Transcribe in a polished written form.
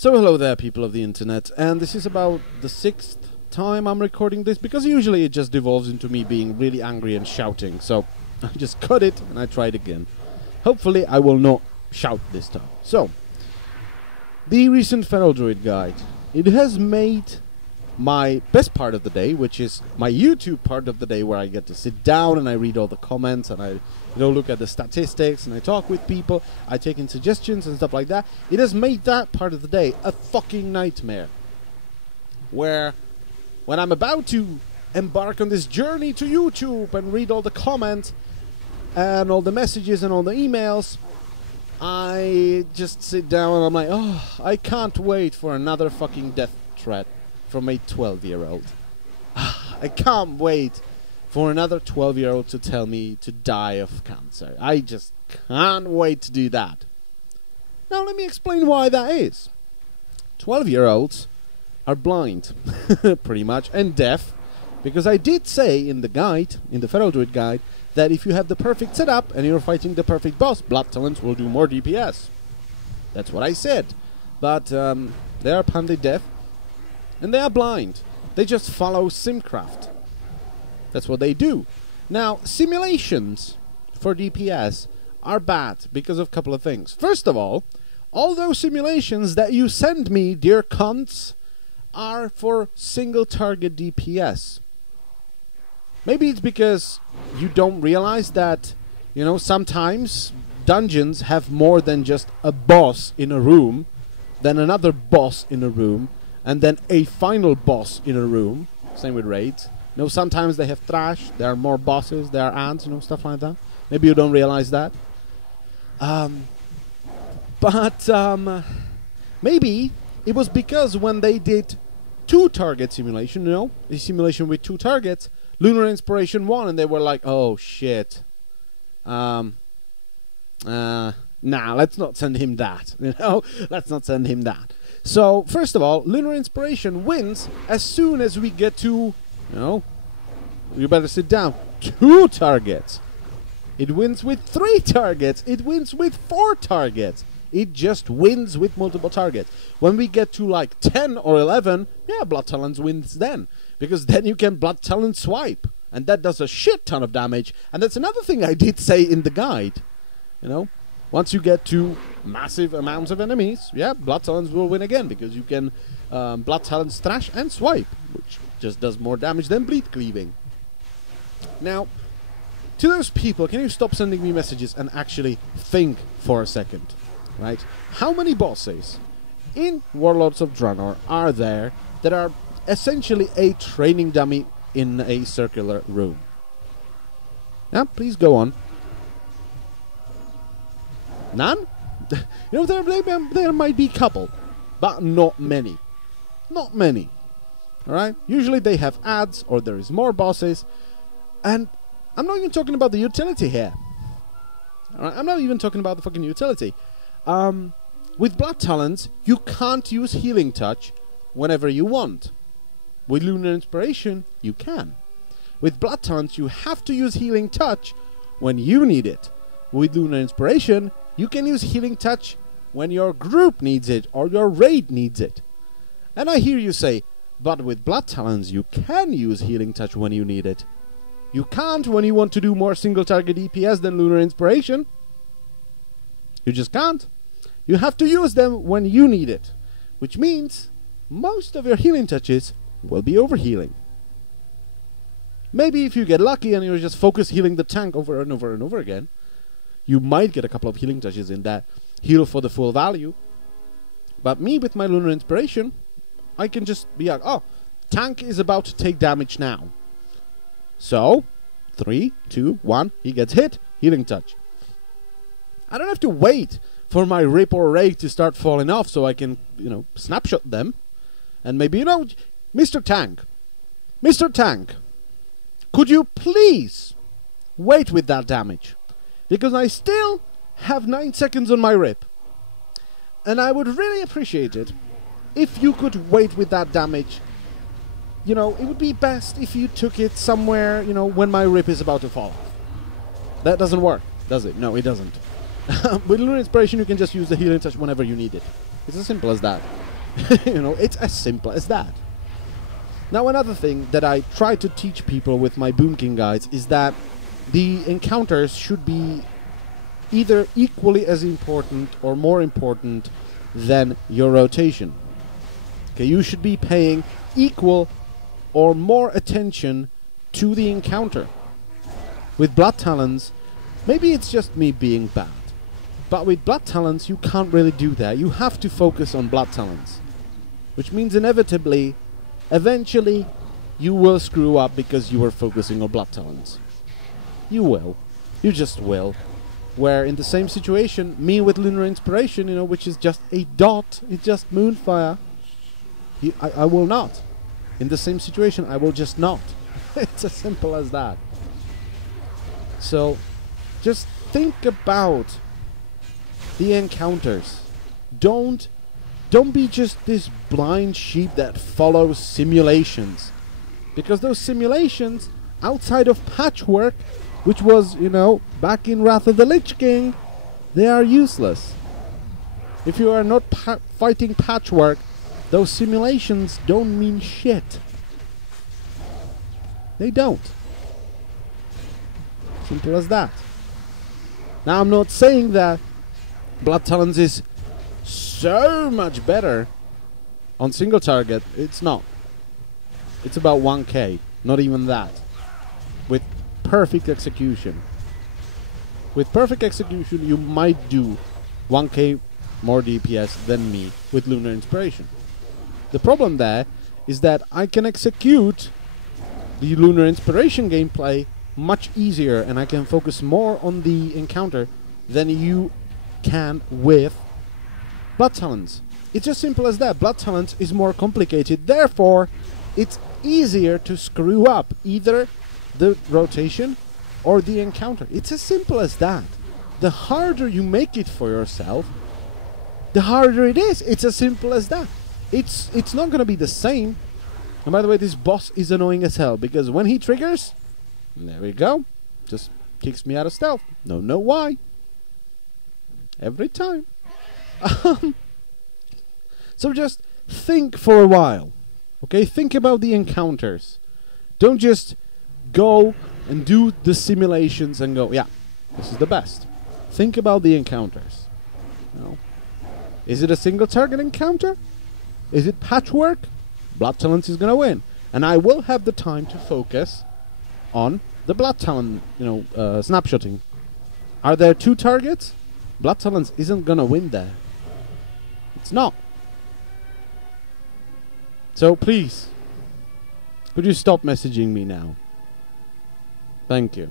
So hello there, people of the internet, and this is about the 6th time I'm recording this, because usually it just devolves into me being really angry and shouting, so I just cut it and I try it again. Hopefully I will not shout this time. So, the recent Feral Druid guide. It has made my best part of the day, which is my YouTube part of the day, where I get to sit down and I read all the comments and I look at the statistics and I talk with people, I take in suggestions and stuff like that. It has made that part of the day a fucking nightmare, where when I'm about to embark on this journey to YouTube and read all the comments and all the messages and all the emails, I just sit down and I'm like, oh, I can't wait for another fucking death threat from a 12-year-old. I can't wait for another 12-year-old to tell me to die of cancer. I just can't wait to do that. Now let me explain why that is. 12-year-olds are blind, pretty much, and deaf, because I did say in the guide, in the Feral Druid guide, that if you have the perfect setup and you're fighting the perfect boss, Bloodtalons will do more DPS. That's what I said. But they are apparently deaf, and they are blind. They just follow Simcraft. That's what they do. Now, simulations for DPS are bad because of a couple of things. First of all those simulations that you send me, dear cunts, are for single target DPS. Maybe it's because you don't realize that, you know, sometimes dungeons have more than just a boss in a room, then another boss in a room, and then a final boss in a room. Same with raids. You know, sometimes they have trash, there are more bosses, there are ants, you know, stuff like that. Maybe you don't realize that. Maybe it was because when they did two-target simulation, you know, a simulation with two targets, Lunar Inspiration won, and they were like, oh shit. Nah, let's not send him that, you know? Let's not send him that. So, first of all, Lunar Inspiration wins as soon as we get to, you know, you better sit down, 2 targets. It wins with 3 targets. It wins with 4 targets. It just wins with multiple targets. When we get to like 10 or 11, yeah, Bloodtalons wins then. Because then you can Bloodtalon swipe. And that does a shit ton of damage. And that's another thing I did say in the guide. You know? Once you get to massive amounts of enemies, yeah, Bloodtalons will win again, because you can Bloodtalons thrash and swipe, which just does more damage than bleed cleaving. Now, to those people, can you stop sending me messages and actually think for a second, right? How many bosses in Warlords of Draenor are there that are essentially a training dummy in a circular room? Now, please go on. None? You know, there might be a couple, but not many. Not many. Alright? Usually they have ads, or there is more bosses, and I'm not even talking about the utility here. Alright? I'm not even talking about the fucking utility. With Bloodtalons, you can't use Healing Touch whenever you want. With Lunar Inspiration, you can. With Bloodtalons, you have to use Healing Touch when you need it. With Lunar Inspiration, you can use Healing Touch when your group needs it or your raid needs it. And I hear you say, but with Bloodtalons you can use Healing Touch when you need it. You can't when you want to do more single target DPS than Lunar Inspiration. You just can't. You have to use them when you need it. Which means most of your healing touches will be overhealing. Maybe if you get lucky and you're just focus healing the tank over and over and over again, you might get a couple of healing touches in that heal for the full value. But me, with my Lunar Inspiration, I can just be like, oh, tank is about to take damage now. So, 3, 2, 1, he gets hit, healing touch. I don't have to wait for my rip or raid to start falling off so I can, you know, snapshot them. And maybe, you know, Mr. Tank, could you please wait with that damage? Because I still have 9 seconds on my rip. And I would really appreciate it if you could wait with that damage. You know, it would be best if you took it somewhere, you know, when my rip is about to fall off. That doesn't work, does it? No, it doesn't. With Lunar Inspiration, you can just use the Healing Touch whenever you need it. It's as simple as that. You know, it's as simple as that. Now, another thing that I try to teach people with my Boom King guides is that the encounters should be either equally as important or more important than your rotation. Okay, you should be paying equal or more attention to the encounter. With Bloodtalons, maybe it's just me being bad, but with Bloodtalons you can't really do that. You have to focus on Bloodtalons, which means inevitably, eventually, you will screw up because you are focusing on Bloodtalons. You will. You just will. Where in the same situation, me with Lunar Inspiration, you know, which is just a dot, it's just Moonfire, I will not. In the same situation, I will just not. It's as simple as that. So, just think about the encounters. Don't be just this blind sheep that follows simulations. Because those simulations, outside of Patchwork, which was, you know, back in Wrath of the Lich King, they are useless. If you are not fighting Patchwork, those simulations don't mean shit. They don't. Simple as that. Now, I'm not saying that Bloodtalons is so much better on single target. It's not. It's about 1k, not even that. With perfect execution. With perfect execution, you might do 1k more DPS than me with Lunar Inspiration. The problem there is that I can execute the Lunar Inspiration gameplay much easier, and I can focus more on the encounter than you can with Bloodtalons. It's just simple as that. Bloodtalons is more complicated, therefore it's easier to screw up either the rotation or the encounter. It's as simple as that. The harder you make it for yourself, the harder it is. It's as simple as that. It's not gonna be the same. And by the way, this boss is annoying as hell, because when he triggers, there we go, just kicks me out of stealth. Don't know why. Every time. So just think for a while. Okay, think about the encounters. Don't just go and do the simulations and go, yeah, this is the best. Think about the encounters. You know, is it a single target encounter? Is it Patchwork? Bloodtalons is gonna win, and I will have the time to focus on the Bloodtalon, you know, snapshotting. Are there 2 targets? Bloodtalons isn't gonna win there. It's not. So please, could you stop messaging me now? Thank you.